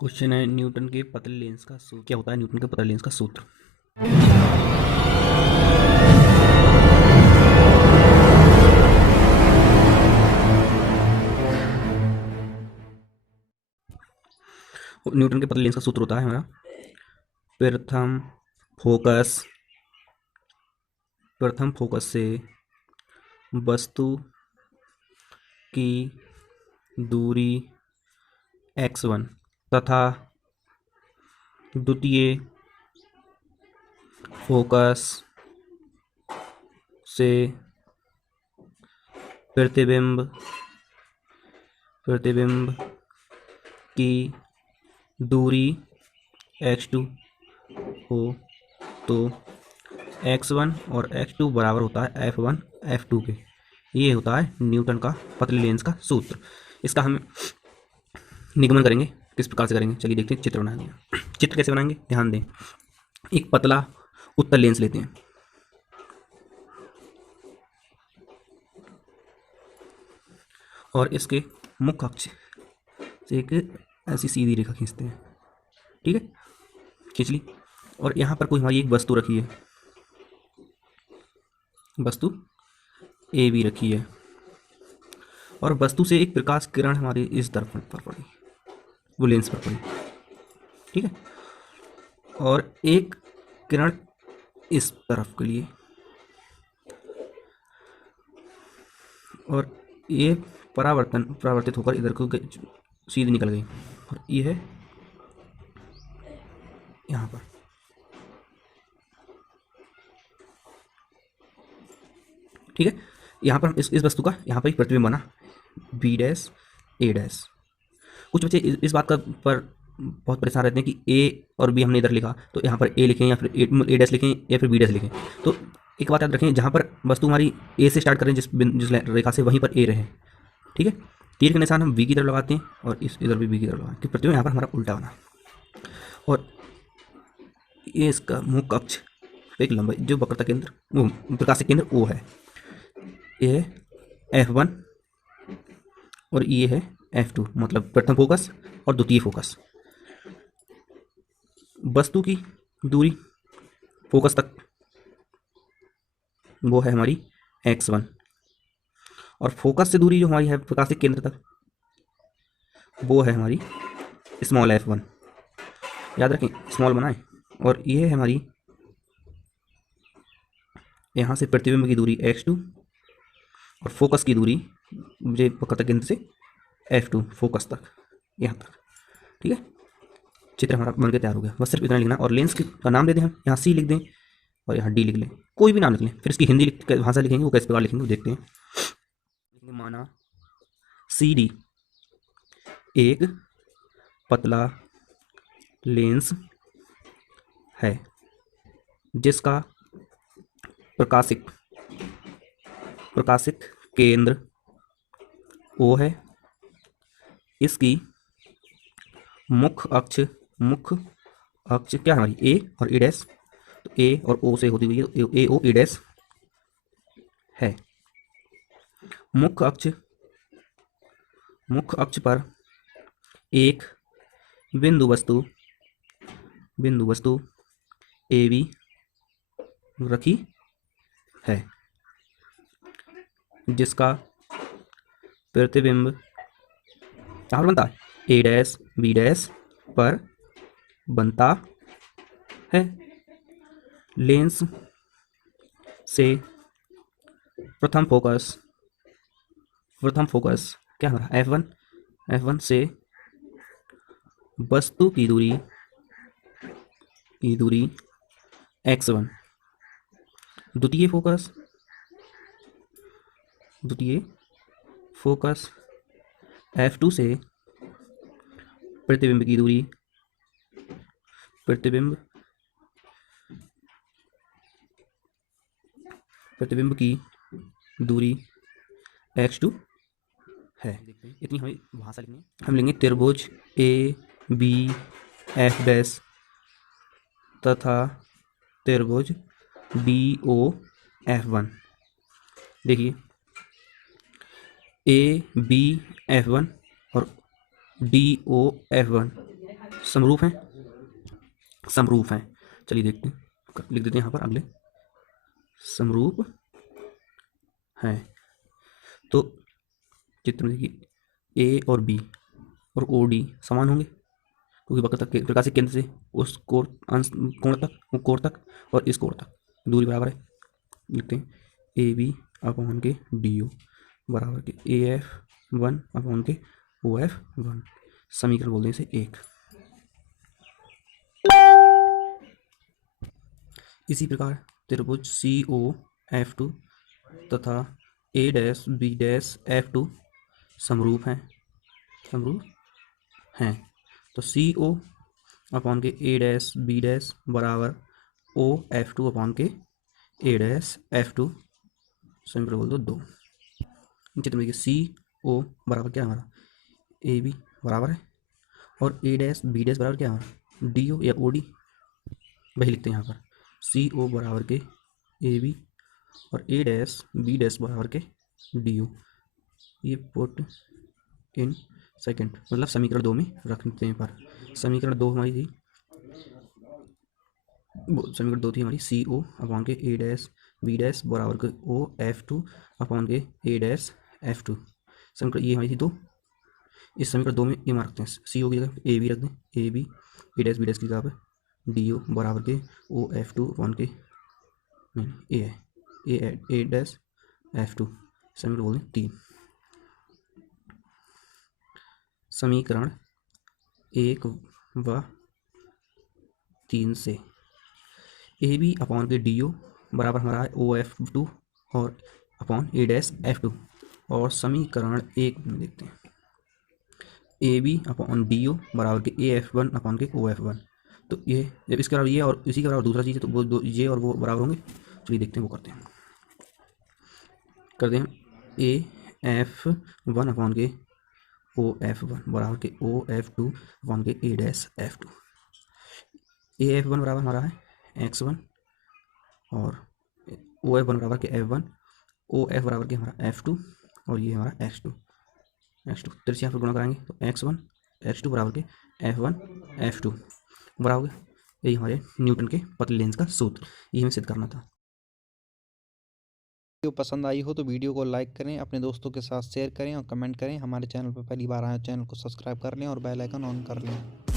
Question है Newton के पतले लेंस का सूत्र क्या होता है। न्यूटन के पतले लेंस का सूत्र न्यूटन के पतले लेंस का सूत्र होता है हमारा प्रथम फोकस से वस्तु की दूरी x1 तथा द्वितीय फोकस से प्रतिबिंब की दूरी x2 हो तो x1 और x2 बराबर होता है f1 f2 के। ये होता है न्यूटन का पतले लेंस का सूत्र। इसका हम निगमन करेंगे, किस प्रकार से करेंगे चलिए देखते हैं। चित्र बनाएंगे। चित्र कैसे बनाएंगे ध्यान दें। एक पतला उत्तल लेंस लेते हैं और इसके मुख्य अक्ष से एक ऐसी सीधी रेखा खींचते हैं। ठीक है, खींच ली। और यहाँ पर कोई हमारी एक वस्तु रखी है, वस्तु ए बी रखी है और वस्तु से एक प्रकाश किरण हमारे इस दर्पण पर पड़ी, वो लेंस पर पड़ी। ठीक है, और एक किरण इस तरफ के लिए और ये परावर्तित होकर इधर को सीधी निकल गई और ये है यहाँ पर। ठीक है, यहाँ पर हम इस वस्तु का यहाँ पर एक प्रतिबिंब बना बी डैश ए डैश। कुछ बच्चे इस बात का पर बहुत परेशान रहते हैं कि ए और बी हमने इधर लिखा तो यहाँ पर ए लिखें या फिर ए डैश लिखें या फिर बी डैश लिखें। तो एक बात याद रखें, जहाँ पर वस्तु हमारी ए से स्टार्ट करें जिस रेखा से, वहीं पर ए रहे। ठीक है, तीर का निशान हम बी की तरफ लगाते हैं और इस इधर भी बी की तरफ लगाते हैं। प्रतिबिंब यहाँ पर हमारा उल्टा बना और ये इसका मुख्य अक्ष एक लंबाई जो वक्रता केंद्र वो प्रकाश के केंद्र ओ है। ये है F1 और ये है F2, मतलब प्रथम फोकस और द्वितीय फोकस। वस्तु की दूरी फोकस तक वो है हमारी x1 और फोकस से दूरी जो हमारी है प्रकाश के केंद्र तक वो है हमारी स्मॉल f1। याद रखें, स्मॉल बनाएं। और ये है हमारी यहाँ से प्रतिबिंब की दूरी x2 और फोकस की दूरी मुझे वक्रता केंद्र से f2 फोकस तक, यहाँ तक। ठीक है, चित्र हमारा बनकर तैयार हो गया। बस सिर्फ इतना लिखना और लेंस का नाम दे दें, हम यहाँ C लिख दें और यहाँ D लिख लें, कोई भी नाम लिख लें। फिर इसकी हिंदी भाषा लिखेंगे, वो किस प्रकार लिखेंगे वो देखते हैं। माना CD एक पतला लेंस है जिसका प्रकाशिक केंद्र O है। इसकी मुख्य अक्ष क्या है हमारी ए और ए डैश, तो ए और ओ से होती हुई ए ओ ए डैश है। मुख्य अक्ष पर एक बिंदु वस्तु ए बी रखी है जिसका प्रतिबिंब कहाँ बनता है, ए डैश बी डैश पर बनता है। लेंस से प्रथम फोकस क्या हमारा F1 से वस्तु की दूरी x1। द्वितीय फोकस F2 से प्रतिबिंब की दूरी x2 है। इतनी हमें भाषा लिखनी है। हम लेंगे त्रिभुज ए बी एफ डैश तथा त्रिभुज डी ओ F1। देखिए ए बी F1 और डी ओ F1 समरूप हैं, समरूप हैं। चलिए देखते हैं, लिख देते हैं यहाँ पर अगले, समरूप हैं। तो चित्र में देखिए ए और बी और ओ डी समान होंगे, क्योंकि वक्र तक के प्रकाश के केंद्र से उस कोण अंश कोण तक, कोण तक और इस कोण तक दूरी बराबर है। लिखते हैं ए बी अपॉन के डी ओ बराबर के ए एफ वन अपॉन के ओ एफ वन। समीकरण बोल दें इसे 1। इसी प्रकार त्रिभुज सी ओ एफ टू तथा A dash B dash F two समरूप हैं, समरूप हैं। तो सी ओ अपॉन के ए डैश बी डैश बराबर ओ एफ टू अपॉन के ए डैश एफ टू, समीकरण बोल दो 2। चित्र में देखिए सी ओ बराबर क्या हमारा ए बी बराबर है, और ए डैश बी डैश बराबर क्या हमारा डी ओ या ओ डी, वही लिखते हैं यहाँ पर सी ओ बराबर के ए बी और ए डैश बी डैश बराबर के डी ओ। ये पुट इन सेकंड, मतलब समीकरण 2 में रखते हैं। पर समीकरण 2 हमारी थी, समीकरण 2 थी हमारी सी ओ अपॉन के ए डैश बी डैश बराबर के ओ एफ टू अपॉन के ए डैश एफ टू। समीकरण ये हमारी थी 2। इस समीकरण 2 में ये मान रखते हैं, सी ओ की जगह ए बी रख दें, A B A dash B dash की जगह पर डी ओ बराबर के ओ एफ टू अपॉन के नहीं ए डैश एफ टू। समीकरण बोल दें 3। समीकरण 1 व 3 से ए बी अपॉन के डी ओ बराबर हमारा है ओ एफ टू और upon A dash F two. और समीकरण 1 में देखते हैं A B upon D O बराबर के ए एफ वन अपॉन के ओ एफ वन। तो ये जब इसके बराबर ये और इसी के बराबर दूसरा चीज़ है, तो वो दो ये और वो बराबर होंगे। चलिए देखते हैं, वो करते हैं ए एफ वन अपॉन के ओ एफ वन बराबर के ओ एफ टू अपॉन के A dash F two. A F one बराबर हमारा है एक्स वन और ओ एफ वन बराबर के एफ वन, ओ एफ बराबर के हमारा एफ टू और ये हमारा एक्स टू। एक्स टू तिरछी यहाँ पर गुणा कराएंगे तो एक्स वन एक्स टू बराबर के एफ वन एफ टू बराबर। यही हमारे न्यूटन के पतले लेंस का सूत्र, ये हमें सिद्ध करना था। वीडियो पसंद आई हो तो वीडियो को लाइक करें, अपने दोस्तों के साथ शेयर करें और कमेंट करें। हमारे चैनल पर पहली बार आए चैनल को सब्सक्राइब कर लें और बेल आइकन ऑन कर लें।